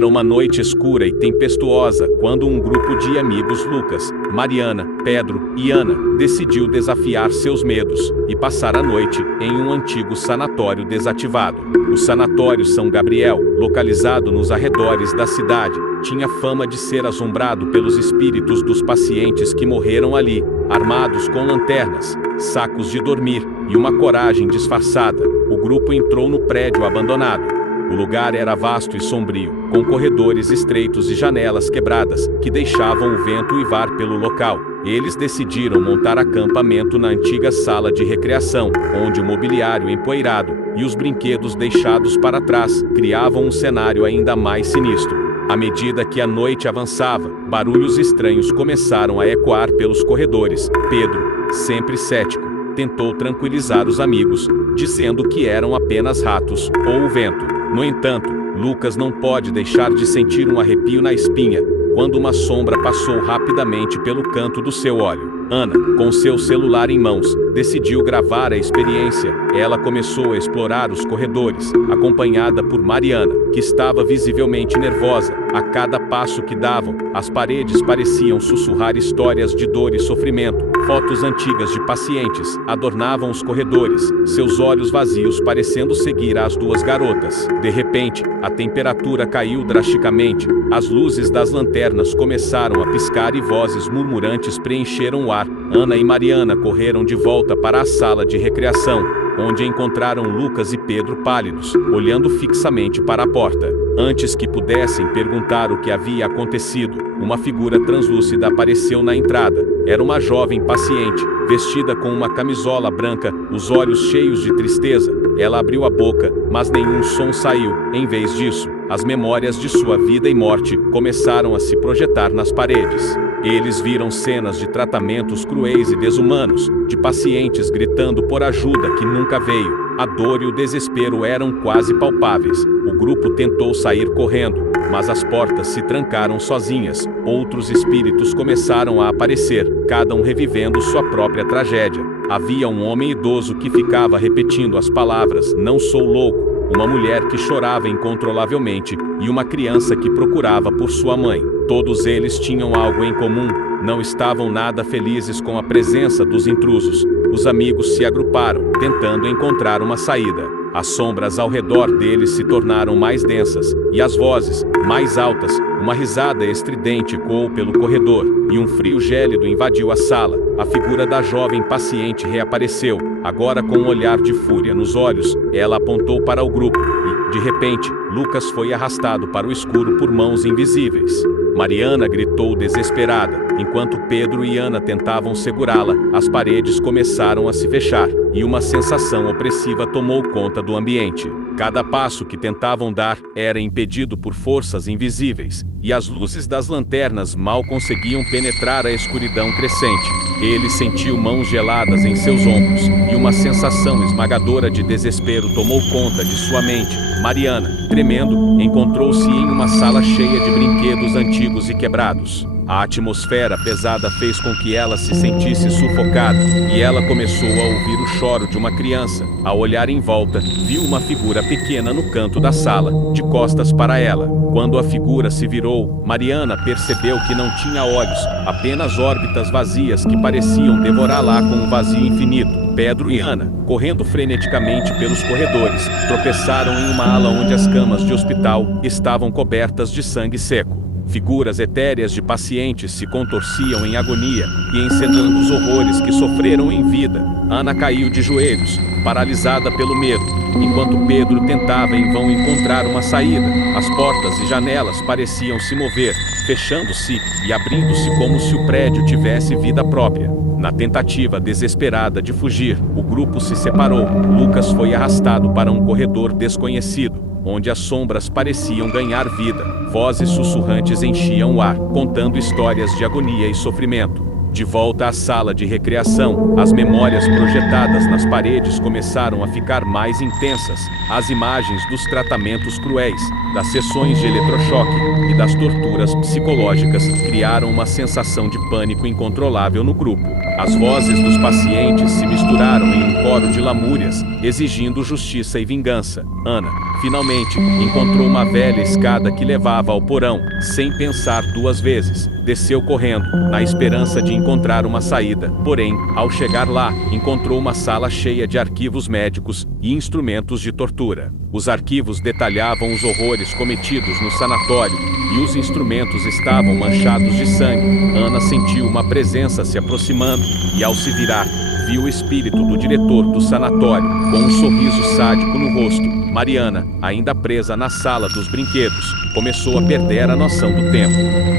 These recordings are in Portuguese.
Era uma noite escura e tempestuosa quando um grupo de amigos, Lucas, Mariana, Pedro e Ana, decidiu desafiar seus medos e passar a noite em um antigo sanatório desativado. O Sanatório São Gabriel, localizado nos arredores da cidade, tinha fama de ser assombrado pelos espíritos dos pacientes que morreram ali, armados com lanternas, sacos de dormir e uma coragem disfarçada. O grupo entrou no prédio abandonado. O lugar era vasto e sombrio, com corredores estreitos e janelas quebradas, que deixavam o vento uivar pelo local. Eles decidiram montar acampamento na antiga sala de recreação, onde o mobiliário empoeirado e os brinquedos deixados para trás criavam um cenário ainda mais sinistro. À medida que a noite avançava, barulhos estranhos começaram a ecoar pelos corredores. Pedro, sempre cético, tentou tranquilizar os amigos, dizendo que eram apenas ratos ou o vento. No entanto, Lucas não pode deixar de sentir um arrepio na espinha, quando uma sombra passou rapidamente pelo canto do seu olho. Ana, com seu celular em mãos, decidiu gravar a experiência. Ela começou a explorar os corredores, acompanhada por Mariana, que estava visivelmente nervosa. A cada passo que davam, as paredes pareciam sussurrar histórias de dor e sofrimento. Fotos antigas de pacientes adornavam os corredores, seus olhos vazios parecendo seguir as duas garotas. De repente, a temperatura caiu drasticamente, as luzes das lanternas começaram a piscar e vozes murmurantes preencheram o ar. Ana e Mariana correram de volta para a sala de recreação, onde encontraram Lucas e Pedro pálidos, olhando fixamente para a porta. Antes que pudessem perguntar o que havia acontecido, uma figura translúcida apareceu na entrada. Era uma jovem paciente, vestida com uma camisola branca, os olhos cheios de tristeza. Ela abriu a boca, mas nenhum som saiu. Em vez disso, as memórias de sua vida e morte começaram a se projetar nas paredes. Eles viram cenas de tratamentos cruéis e desumanos, de pacientes gritando por ajuda que nunca veio. A dor e o desespero eram quase palpáveis. O grupo tentou sair correndo, mas as portas se trancaram sozinhas. Outros espíritos começaram a aparecer, cada um revivendo sua própria tragédia. Havia um homem idoso que ficava repetindo as palavras, "Não sou louco", uma mulher que chorava incontrolavelmente e uma criança que procurava por sua mãe. Todos eles tinham algo em comum, não estavam nada felizes com a presença dos intrusos. Os amigos se agruparam, tentando encontrar uma saída. As sombras ao redor deles se tornaram mais densas, e as vozes, mais altas. Uma risada estridente ecoou pelo corredor, e um frio gélido invadiu a sala. A figura da jovem paciente reapareceu, agora com um olhar de fúria nos olhos. Ela apontou para o grupo, e, de repente, Lucas foi arrastado para o escuro por mãos invisíveis. Mariana gritou desesperada. Enquanto Pedro e Ana tentavam segurá-la, as paredes começaram a se fechar, e uma sensação opressiva tomou conta do ambiente. Cada passo que tentavam dar era impedido por forças invisíveis, e as luzes das lanternas mal conseguiam penetrar a escuridão crescente. Ele sentiu mãos geladas em seus ombros, e uma sensação esmagadora de desespero tomou conta de sua mente. Mariana, tremendo, encontrou-se em uma sala cheia de brinquedos antigos e quebrados. A atmosfera pesada fez com que ela se sentisse sufocada, e ela começou a ouvir o choro de uma criança. Ao olhar em volta, viu uma figura pequena no canto da sala, de costas para ela. Quando a figura se virou, Mariana percebeu que não tinha olhos, apenas órbitas vazias que pareciam devorá-la com um vazio infinito. Pedro e Ana, correndo freneticamente pelos corredores, tropeçaram em uma ala onde as camas de hospital estavam cobertas de sangue seco. Figuras etéreas de pacientes se contorciam em agonia e encenando os horrores que sofreram em vida. Ana caiu de joelhos, paralisada pelo medo, enquanto Pedro tentava em vão encontrar uma saída. As portas e janelas pareciam se mover, fechando-se e abrindo-se como se o prédio tivesse vida própria. Na tentativa desesperada de fugir, o grupo se separou. Lucas foi arrastado para um corredor desconhecido, onde as sombras pareciam ganhar vida. Vozes sussurrantes enchiam o ar, contando histórias de agonia e sofrimento. De volta à sala de recreação, as memórias projetadas nas paredes começaram a ficar mais intensas. As imagens dos tratamentos cruéis, das sessões de eletrochoque e das torturas psicológicas criaram uma sensação de pânico incontrolável no grupo. As vozes dos pacientes se misturaram em um coro de lamúrias, exigindo justiça e vingança. Ana, finalmente, encontrou uma velha escada que levava ao porão, sem pensar duas vezes. Desceu correndo, na esperança de encontrar uma saída. Porém, ao chegar lá, encontrou uma sala cheia de arquivos médicos e instrumentos de tortura. Os arquivos detalhavam os horrores cometidos no sanatório, e os instrumentos estavam manchados de sangue. Ana sentiu uma presença se aproximando, e ao se virar, viu o espírito do diretor do sanatório, com um sorriso sádico no rosto. Mariana, ainda presa na sala dos brinquedos, começou a perder a noção do tempo.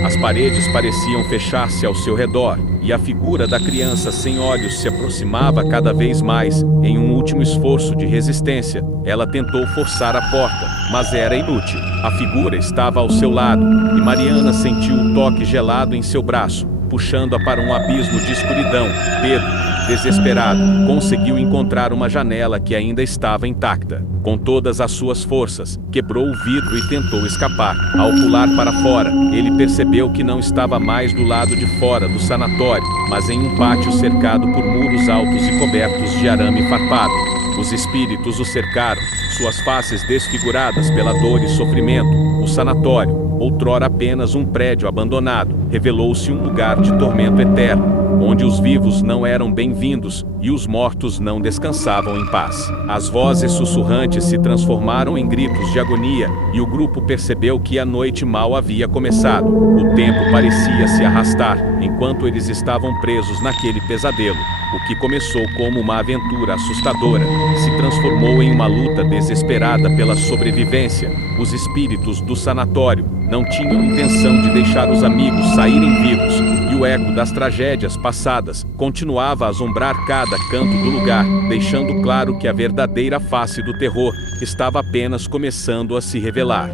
As paredes pareciam fechar-se ao seu redor, e a figura da criança sem olhos se aproximava cada vez mais. Em um último esforço de resistência, ela tentou forçar a porta, mas era inútil. A figura estava ao seu lado, e Mariana sentiu o toque gelado em seu braço, puxando-a para um abismo de escuridão. Pedro, desesperado, conseguiu encontrar uma janela que ainda estava intacta. Com todas as suas forças, quebrou o vidro e tentou escapar. Ao pular para fora, ele percebeu que não estava mais do lado de fora do sanatório, mas em um pátio cercado por muros altos e cobertos de arame farpado. Os espíritos o cercaram, suas faces desfiguradas pela dor e sofrimento. O sanatório, outrora apenas um prédio abandonado, revelou-se um lugar de tormento eterno, onde os vivos não eram bem-vindos e os mortos não descansavam em paz. As vozes sussurrantes se transformaram em gritos de agonia, e o grupo percebeu que a noite mal havia começado. O tempo parecia se arrastar, enquanto eles estavam presos naquele pesadelo. O que começou como uma aventura assustadora, se transformou em uma luta desesperada pela sobrevivência. Os espíritos do sanatório não tinham intenção de deixar os amigos saírem vivos, e o eco das tragédias passadas continuava a assombrar cada canto do lugar, deixando claro que a verdadeira face do terror estava apenas começando a se revelar.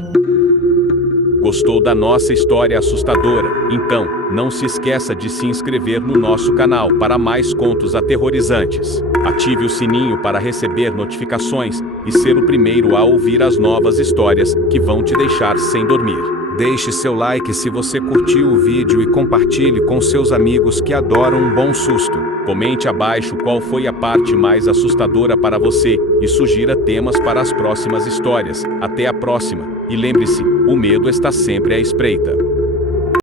Gostou da nossa história assustadora? Então, não se esqueça de se inscrever no nosso canal para mais contos aterrorizantes. Ative o sininho para receber notificações e ser o primeiro a ouvir as novas histórias que vão te deixar sem dormir. Deixe seu like se você curtiu o vídeo e compartilhe com seus amigos que adoram um bom susto. Comente abaixo qual foi a parte mais assustadora para você e sugira temas para as próximas histórias. Até a próxima, e lembre-se, o medo está sempre à espreita.